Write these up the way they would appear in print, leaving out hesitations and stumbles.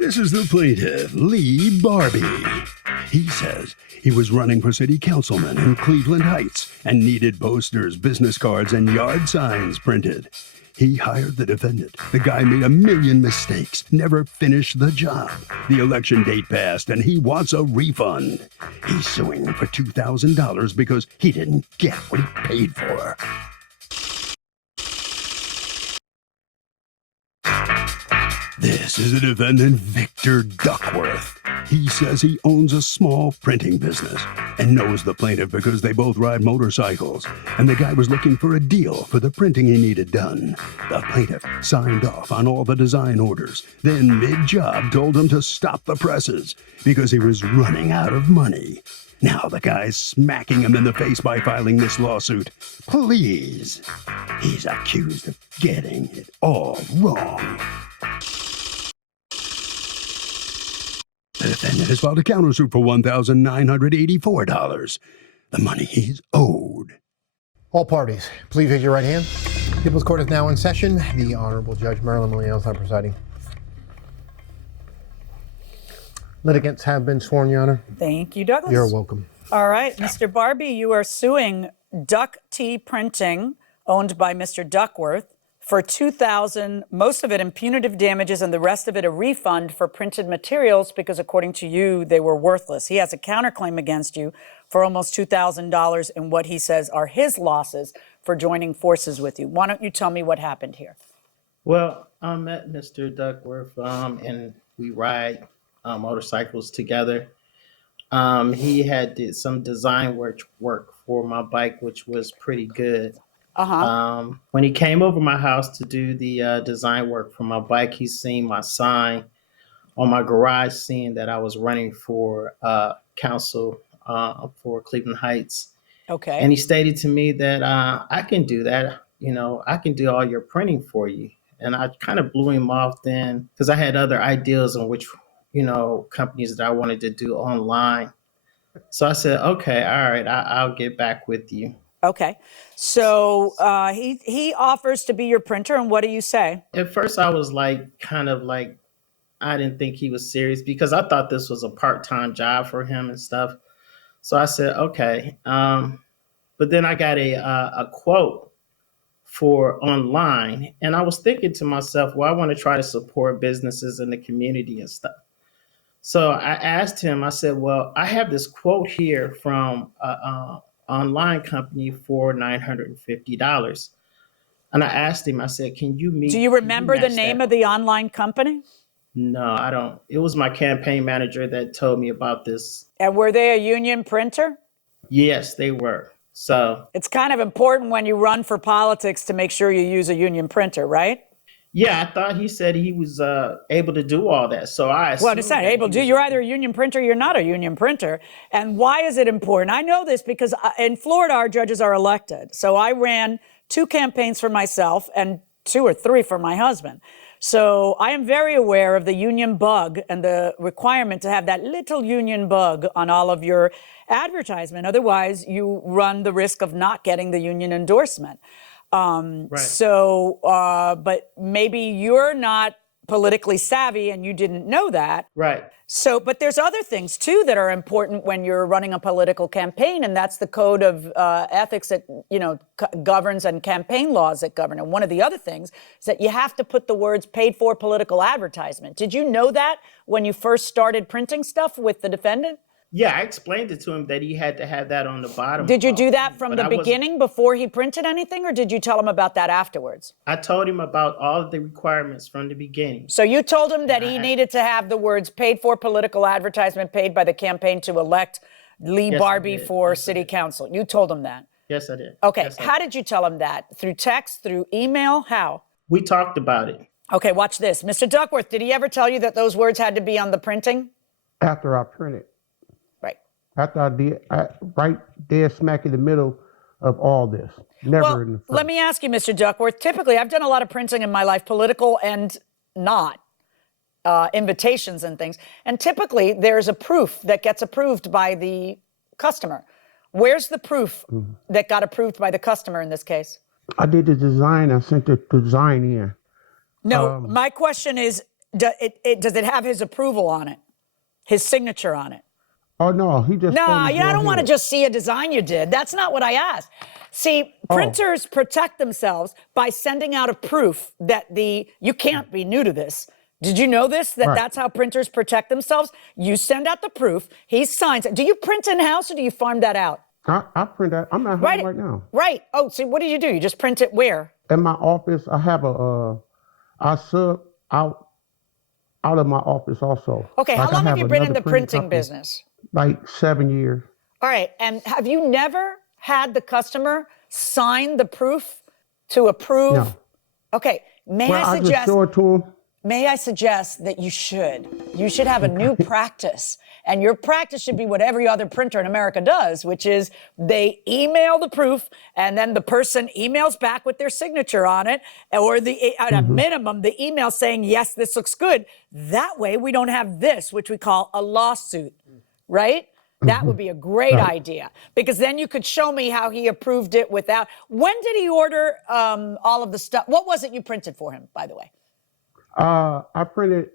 This is the plaintiff, Lee Barbie. He says he was running for city councilman in Cleveland Heights and needed posters, business cards, and yard signs printed. He hired the defendant. The guy made a million mistakes, never finished the job. The election date passed, and he wants a refund. He's suing for $2,000 because he didn't get what he paid for. This is the defendant, Victor Duckworth. He says he owns a small printing business and knows the plaintiff because they both ride motorcycles, and the guy was looking for a deal for the printing he needed done. The plaintiff signed off on all the design orders, then mid-job told him to stop the presses because he was running out of money. Now the guy's smacking him in the face by filing this lawsuit. Please. He's accused of getting it all wrong. The defendant has filed a countersuit for $1,984, the money he's owed. All parties, please raise your right hand. People's Court is now in session. The Honorable Judge Marilyn Munoz presiding. Litigants have been sworn, Your Honor. Thank you, Douglas. You're welcome. All right, Mr. Barbie, you are suing Duck Tea Printing, owned by Mr. Duckworth, for $2,000, most of it in punitive damages and the rest of it a refund for printed materials because according to you, they were worthless. He has a counterclaim against you for almost $2,000 in what he says are his losses for joining forces with you. Why don't you tell me what happened here? Well, I met Mr. Duckworth and we ride motorcycles together. He had did some design work for my bike, which was pretty good. When he came over my house to do the design work for my bike, he seen my sign on my garage, seeing that I was running for council for Cleveland Heights. Okay. And he stated to me that I can do that. You know, I can do all your printing for you. And I kind of blew him off then because I had other ideas on which, companies that I wanted to do online. So I said, okay, all right, I'll get back with you. Okay. So he offers to be your printer, and what do you say? At first, I was I didn't think he was serious because I thought this was a part-time job for him and stuff. So I said, okay. But then I got a quote for online, and I was thinking to myself, well, I want to try to support businesses in the community and stuff. So I asked him, I said, well, I have this quote here from online company for $950. And I asked him, I said, can you meet? Do you remember the name of the online company? No, I don't. It was my campaign manager that told me about this. And were they a union printer? Yes, they were. So it's kind of important when you run for politics to make sure you use a union printer, right? Yeah, I thought he said he was able to do all that. So well, it's not able to do. You're either a union printer, you're not a union printer. And why is it important? I know this because in Florida, our judges are elected. So I ran 2 campaigns for myself and 2 or 3 for my husband. So I am very aware of the union bug and the requirement to have that little union bug on all of your advertisement. Otherwise, you run the risk of not getting the union endorsement. Right. So, but maybe you're not politically savvy and you didn't know that. Right. So, but there's other things too that are important when you're running a political campaign, and that's the code of ethics that, governs and campaign laws that govern. And one of the other things is that you have to put the words paid for political advertisement. Did you know that when you first started printing stuff with the defendant? Yeah, I explained it to him that he had to have that on the bottom. Did you do that from the beginning before he printed anything, or did you tell him about that afterwards? I told him about all of the requirements from the beginning. So you told him that he needed to have the words paid for political advertisement paid by the campaign to elect Lee Barbie for city council. You told him that? Yes, I did. Okay, yes, how did you tell him that? Through text, through email, how? We talked about it. Okay, watch this. Mr. Duckworth, did he ever tell you that those words had to be on the printing? After I printed. Right. After I did, right there smack in the middle of all this. Never in the front. Let me ask you, Mr. Duckworth, typically I've done a lot of printing in my life, political and not, invitations and things. And typically there's a proof that gets approved by the customer. Where's the proof that got approved by the customer in this case? I did the design. I sent the design in. No, my question is, does it have his approval on it? His signature on it? Oh no, he just. No, told me I don't want to ahead. just see a design you did. That's not what I asked. See, printers protect themselves by sending out a proof that you can't be new to this. Did you know this? That Right. that's how printers protect themselves? You send out the proof, he signs it. Do you print in-house or do you farm that out? I print that. I'm at home right now. Right. Oh, so what do? You just print it where? In my office, I have I sub out of my office also. Okay, how Like, I long have you been in another the printing company, business? Like 7 years. All right, and have you never had the customer sign the proof to approve? No. Okay, may Well, I I just suggest? show it to him. May I suggest that you should? You should have a new practice. And your practice should be what every other printer in America does, which is they email the proof and then the person emails back with their signature on it, or at a minimum, the email saying, yes, this looks good. That way we don't have this, which we call a lawsuit, right? That would be a great idea, because then you could show me how he approved it without. When did he order all of the stuff? What was it you printed for him, by the way? I printed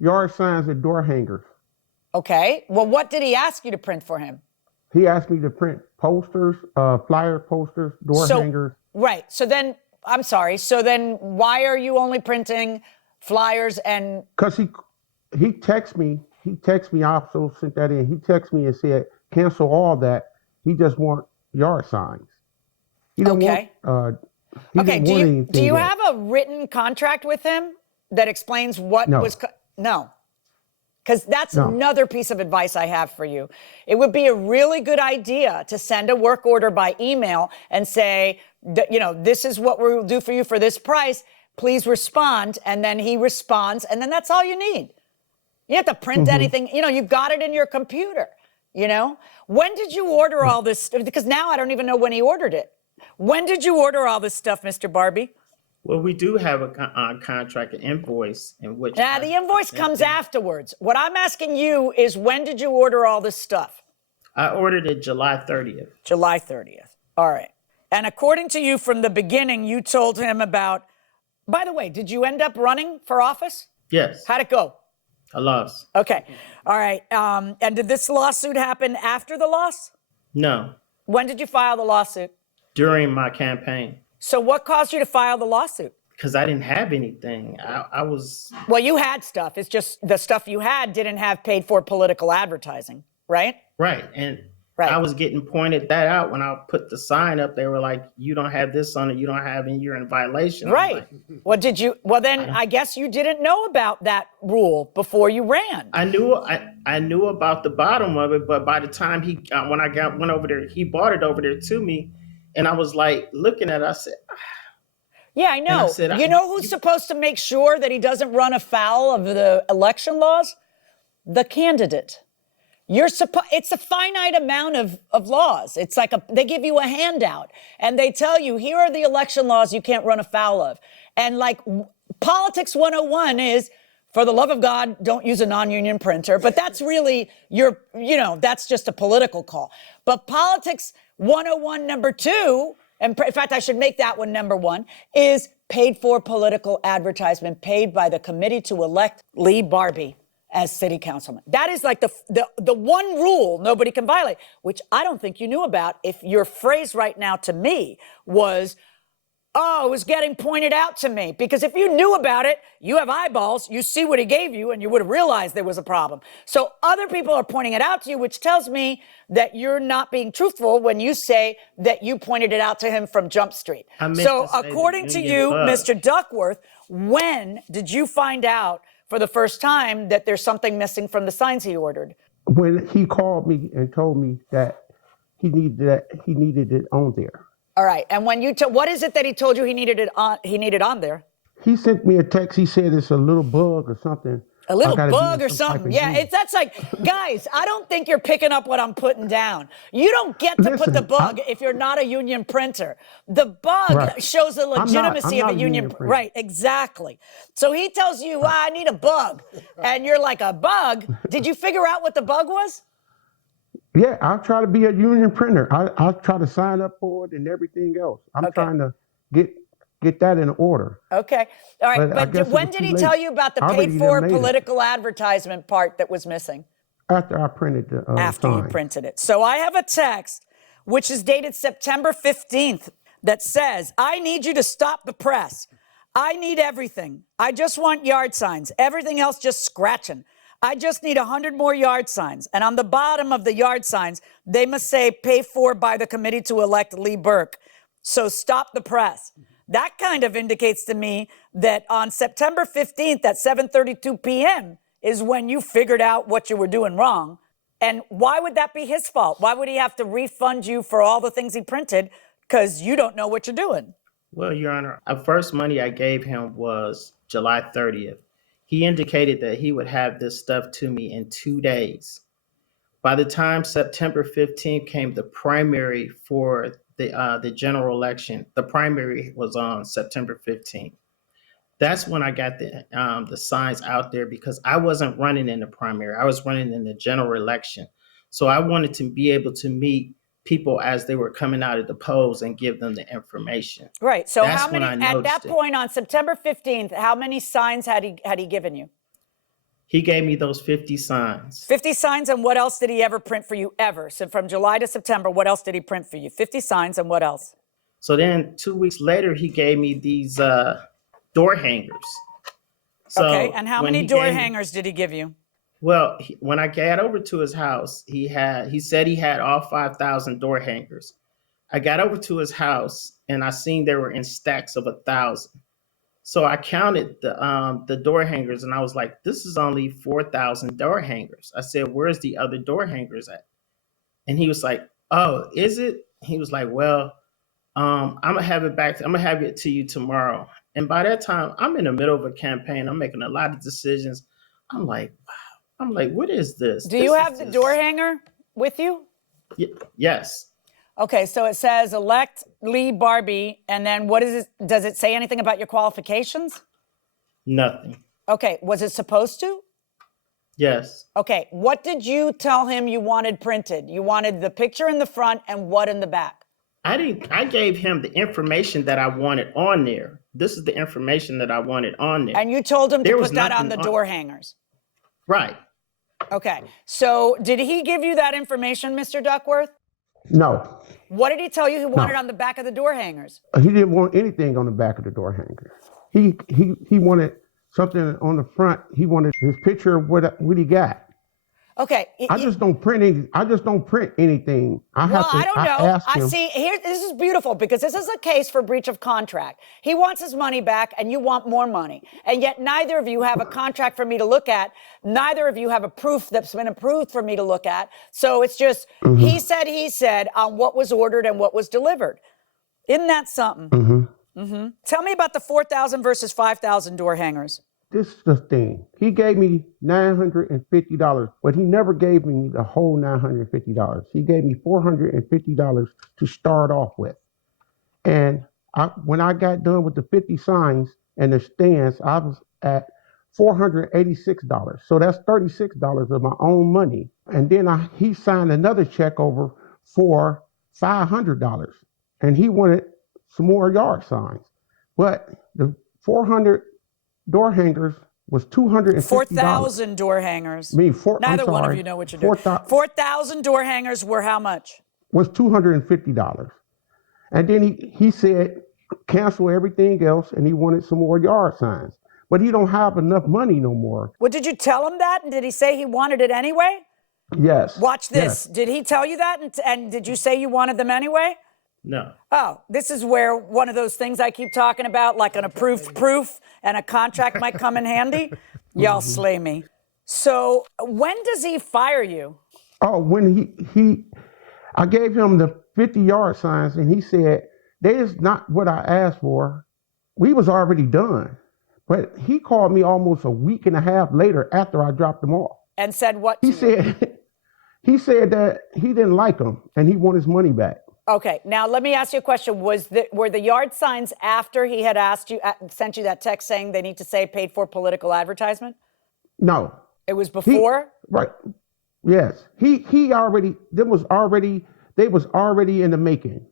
yard signs and door hangers. Okay. Well, what did he ask you to print for him? He asked me to print posters, flyer posters, door hangers. Right. So then, I'm sorry. So then why are you only printing flyers and... Because he texted me. I also sent that in. He texted me and said, cancel all that. He just want yard signs. He don't Okay. want, he Okay. didn't want anything Do you else. have a written contract with him that explains what No. was... No. Because that's No. another piece of advice I have for you. It would be a really good idea to send a work order by email and say, this is what we'll do for you for this price. Please respond. And then he responds. And then that's all you need. You have to print anything. You've got it in your computer. When did you order all this? Because now I don't even know when he ordered it. When did you order all this stuff, Mr. Barbie? Well, we do have a contract, an invoice in which. Now, the invoice comes afterwards. What I'm asking you is, when did you order all this stuff? I ordered it July 30th. July 30th. All right. And according to you, from the beginning, you told him about... By the way, did you end up running for office? Yes, How'd it go? I lost. Okay. All right. And did this lawsuit happen after the loss? No, When did you file the lawsuit? during my campaign, So what caused you to file the lawsuit? because I didn't have anything. I was. Well, you had stuff. It's just the stuff you had didn't have paid for political advertising, right? Right. And Right. I was getting pointed that out when I put the sign up. They were like, you don't have this on it. You don't have it. You're in violation. I'm Right. like, Well, then I guess you didn't know about that rule before you ran. I knew about the bottom of it, but by the time when I went over there, he brought it over there to me, and I was like looking at it. I said, Yeah, I know. said, You know who's supposed to make sure that he doesn't run afoul of the election laws? The candidate. It's a finite amount of laws. It's like they give you a handout and they tell you, here are the election laws you can't run afoul of. And like politics 101 is, for the love of God, don't use a non-union printer. But that's really that's just a political call. But politics 101 number 2, and in fact, I should make that one number 1, is paid for political advertisement paid by the committee to elect Lee Barbie as city councilman. That is like the one rule nobody can violate, which I don't think you knew about. If your phrase right now to me was, oh, it was getting pointed out to me. Because if you knew about it, you have eyeballs, you see what he gave you, and you would have realized there was a problem. So other people are pointing it out to you, which tells me that you're not being truthful when you say that you pointed it out to him from Jump Street. I meant So to say the according to union you, bug. Mr. Duckworth, when did you find out for the first time that there's something missing from the signs he ordered? When he called me and told me that he needed it on there. All right. And when what is it that he told you he needed on there? He sent me a text. He said it's a little bug or something. A little I gotta bug be in or some type something. of Yeah, union. that's like, guys, I don't think you're picking up what I'm putting down. You don't get to put the Listen, bug if you're not a union printer. The bug Right. shows the I'm not legitimacy of a a union. union printer. Right, exactly. So he tells you, I need a bug. And you're like, a bug? Did you figure out what the bug was? Yeah, I'll try to be a union printer. I'll try to sign up for it and everything else. I'm Okay. trying to get get that in order. Okay. All right. But I But guess it when was did too he late. tell you about the I already paid done for made it. political advertisement part that was missing? After I printed the After you sign. printed it. So I have a text, which is dated September 15th, that says, I need you to stop the press. I need everything. I just want yard signs. Everything else just scratching. I just need 100 more yard signs. And on the bottom of the yard signs, they must say, paid for by the committee to elect Lee Burke. So stop the press. That kind of indicates to me that on September 15th at 7:32 p.m. is when you figured out what you were doing wrong. And why would that be his fault? Why would he have to refund you for all the things he printed? Because you don't know what you're doing. Well, Your Honor, the first money I gave him was July 30th. He indicated that he would have this stuff to me in 2 days. By the time September 15th came, the primary for the general election, the primary was on September 15th. That's when I got the signs out there because I wasn't running in the primary. I was running in the general election. So I wanted to be able to meet people as they were coming out of the polls and give them the information. Right. So That's how many, when I at noticed that it. point on September 15th, how many signs had he given you? He gave me those 50 signs. 50 signs, and what else did he ever print for you ever? So from July to September, what else did he print for you? 50 signs, and what else? So then 2 weeks later, he gave me these door hangers. So Okay, and how when many he door gave me- hangers did he give you? Well, when I got over to his house, he said he had all 5,000 door hangers. I got over to his house and I seen they were in stacks of 1,000. So I counted the door hangers and I was like, this is only 4,000 door hangers. I said, where's the other door hangers at? And he was like, oh, is it? He was like, well, I'm gonna have it back. I'm gonna have it to you tomorrow. And by that time, I'm in the middle of a campaign. I'm making a lot of decisions. I'm like, wow. I'm like, what is this? Do you have the door hanger with you? Yes. Okay, so it says elect Lee Barbie, and then what is it? Does it say anything about your qualifications? Nothing. Okay, was it supposed to? Yes. Okay, what did you tell him you wanted printed? You wanted the picture in the front and what in the back? I gave him the information that I wanted on there. This is the information that I wanted on there. And you told him to There was put that on nothing the door hangers. Right. Okay, so did he give you that information, Mr. Duckworth? No, What did he tell you he wanted on the back of the door hangers? he didn't want anything on the back of the door hanger. He wanted something on the front. He wanted his picture of what he got. Okay. I just don't print anything. I don't know. ask him. See here. This is beautiful because this is a case for breach of contract. He wants his money back, and you want more money, and yet neither of you have a contract for me to look at. Neither of you have a proof that's been approved for me to look at. So it's just he said on what was ordered and what was delivered. Isn't that something? Tell me about the 4,000 versus 5,000 door hangers. This is the thing. He gave me $950, but he never gave me the whole $950. He gave me $450 to start off with. And when I got done with the 50 signs and the stands, I was at $486. So that's $36 of my own money. And then he signed another check over for $500. And he wanted some more yard signs. But the 400 door hangers was $250. 4,000 door hangers. Neither one of you know what you're doing. 4,000 door hangers were how much? Was $250. And then he said, cancel everything else, and he wanted some more yard signs. But he don't have enough money no more. Well, did you tell him that? And did he say he wanted it anyway? Yes. Watch this. Yes. Did he tell you that? And did you say you wanted them anyway? No. Oh, this is where one of those things I keep talking about, like an approved proof and a contract might come in handy. Y'all slay me. So when does he fire you? Oh, when I gave him the 50 yard signs, and he said, that is not what I asked for. We was already done. But he called me almost a week and a half later after I dropped them off. And said what to He you? he said that he didn't like them and he wanted his money back. Okay, now let me ask you a question. Were the yard signs after he had sent you that text saying they need to say paid for political advertisement? No. It was before? Right. Yes. They was already in the making.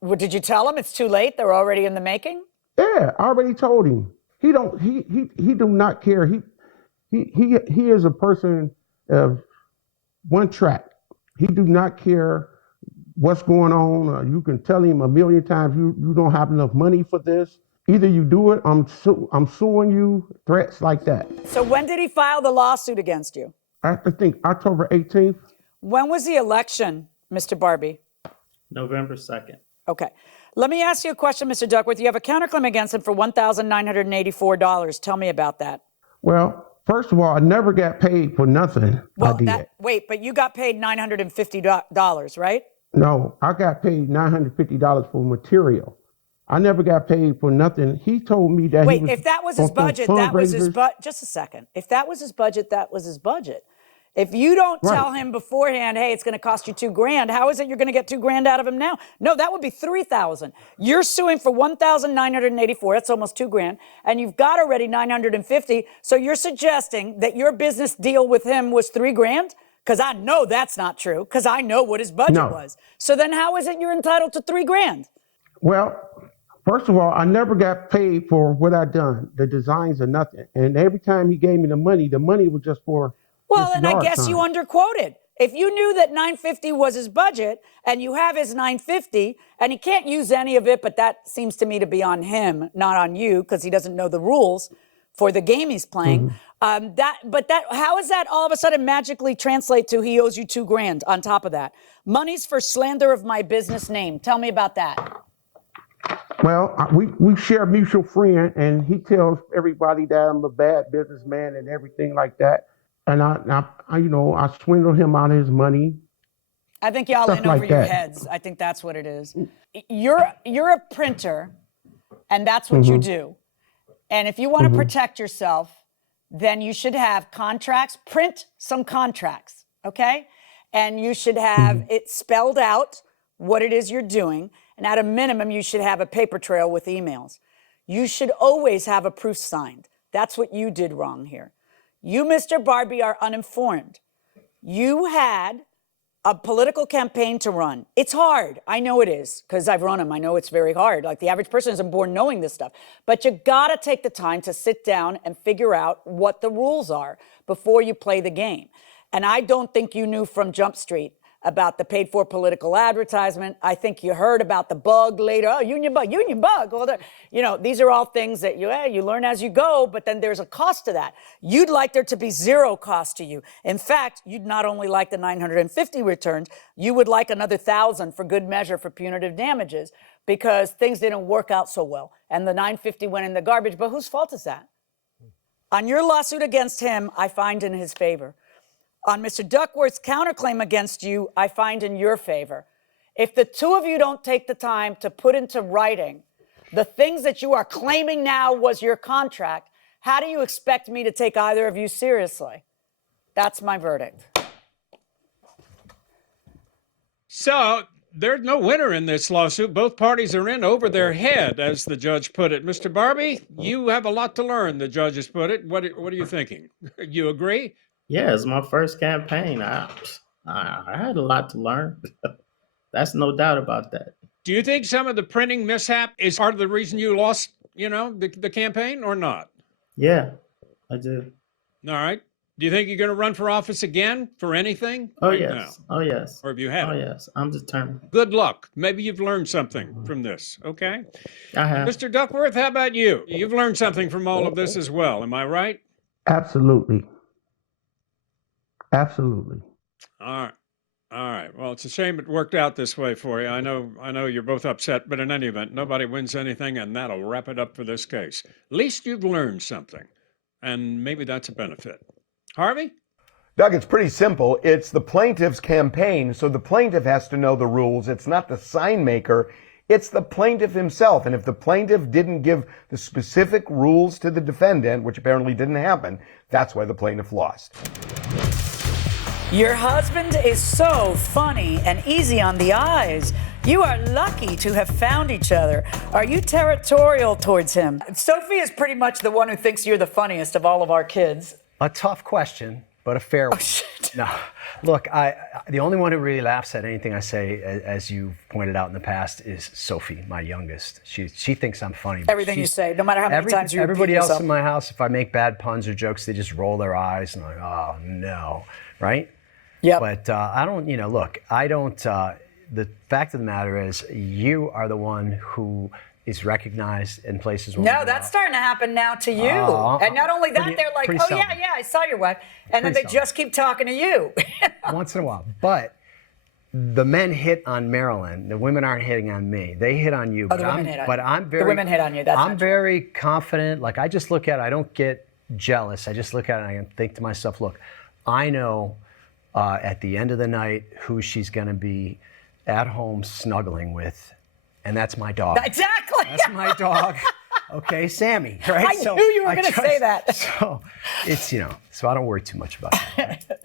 Well, did you tell him it's too late? They're already in the making? Yeah, I already told him. He don't. He do not care. He is a person of one track. He do not care what's going on. You can tell him a million times you don't have enough money for this. Either you do it, I'm suing you, threats like that. So when did he file the lawsuit against you? I think October 18th. When was the election, Mr. Barbie? November 2nd. Okay. Let me ask you a question, Mr. Duckworth. You have a counterclaim against him for $1,984. Tell me about that. Well, first of all, I never got paid for nothing. Well, I did. wait, but you got paid $950, right? No, I got paid $950 for material. I never got paid for nothing. He told me that. Wait, he was if that was his on some budget, that was his fundraisers. budget. Just a second. If that was his budget, that was his budget. If you don't tell Right. him beforehand, hey, it's going to cost you $2,000, how is it you're going to get $2,000 out of him now? No, that would be $3,000. You're suing for $1,984. That's almost $2,000, and you've got already $950. So you're suggesting that your business deal with him was $3,000? Because I know that's not true. Because I know what his budget was. So then, how is it you're entitled to $3,000? Well, first of all, I never got paid for what I done, the designs or nothing. And every time he gave me the money was just for. Well, this and I yard guess you sign. underquoted. If you knew that $950 was his budget and you have his $950 and he can't use any of it, but that seems to me to be on him, not on you, because he doesn't know the rules for the game he's playing. How does that all of a sudden magically translate to he owes you $2,000 on top of that? Money's for slander of my business name. Tell me about that. Well, we share a mutual friend, and he tells everybody that I'm a bad businessman and everything like that. And I swindled him out of his money. I think y'all Stuff in over like your that. heads. I think that's what it is. You're a printer, and that's what you do. And if you want to protect yourself, then you should have contracts. Print some contracts, okay? And you should have it spelled out what it is you're doing. And at a minimum, you should have a paper trail with emails. You should always have a proof signed. That's what you did wrong here. You, Mr. Barbie, are uninformed. You had a political campaign to run. It's hard. I know it is, because I've run them. I know it's very hard. Like, the average person isn't born knowing this stuff. But you gotta take the time to sit down and figure out what the rules are before you play the game. And I don't think you knew from Jump Street about the paid-for political advertisement. I think you heard about the bug later. Oh, union bug. Well, these are all things that you learn as you go, but then there's a cost to that. You'd like there to be zero cost to you. In fact, you'd not only like the 950 returned, you would like another 1,000 for good measure for punitive damages, because things didn't work out so well. And the 950 went in the garbage, but whose fault is that? On your lawsuit against him, I find in his favor. On Mr. Duckworth's counterclaim against you, I find in your favor. If the two of you don't take the time to put into writing the things that you are claiming now was your contract, how do you expect me to take either of you seriously? That's my verdict. So there's no winner in this lawsuit. Both parties are in over their head, as the judge put it. Mr. Barbie, you have a lot to learn, the judge has put it. What are you thinking? You agree? Yeah, it's my first campaign. I had a lot to learn. That's no doubt about that. Do you think some of the printing mishap is part of the reason you lost, the campaign, or not? Yeah, I do. All right. Do you think you're going to run for office again for anything? Oh, right yes. now? Oh, yes. Or have you had Oh, it? yes. I'm determined. Good luck. Maybe you've learned something from this, okay? I have. Mr. Duckworth, how about you? You've learned something from all of this as well, am I right? Absolutely. Absolutely. All right. Well, it's a shame it worked out this way for you. I know you're both upset, but in any event, nobody wins anything, and that'll wrap it up for this case. At least you've learned something, and maybe that's a benefit. Harvey? Doug, it's pretty simple. It's the plaintiff's campaign, so the plaintiff has to know the rules. It's not the sign maker. It's the plaintiff himself. And if the plaintiff didn't give the specific rules to the defendant, which apparently didn't happen, that's why the plaintiff lost. Your husband is so funny and easy on the eyes. You are lucky to have found each other. Are you territorial towards him? Sophie is pretty much the one who thinks you're the funniest of all of our kids. A tough question. but a fair one. shit. No, look, the only one who really laughs at anything I say, as you pointed out in the past, is Sophie, my youngest. She thinks I'm funny. But Everything you say, no matter how many times you repeat everybody else yourself. in my house, if I make bad puns or jokes, they just roll their eyes and like, oh no, right? Yep. But I don't, look, I don't. The fact of the matter is, you are the one who is recognized in places where No, that's starting to happen now to you. And not only that, they're like, pretty oh, seldom. yeah, I saw your wife. And then Pretty they just keep talking to you. once in a while. But the men hit on Marilyn. The women aren't hitting on me. They hit on you. Oh, the women hit on you. But I'm very. The women hit on you. That's I'm not true. very confident. Like, I just look at it. I don't get jealous. I just look at it and I can think to myself, look, I know at the end of the night who she's going to be at home snuggling with, and that's my dog. Exactly. That's my dog. Okay, Sammy, right? I knew you were going to say that. So it's, so I don't worry too much about that.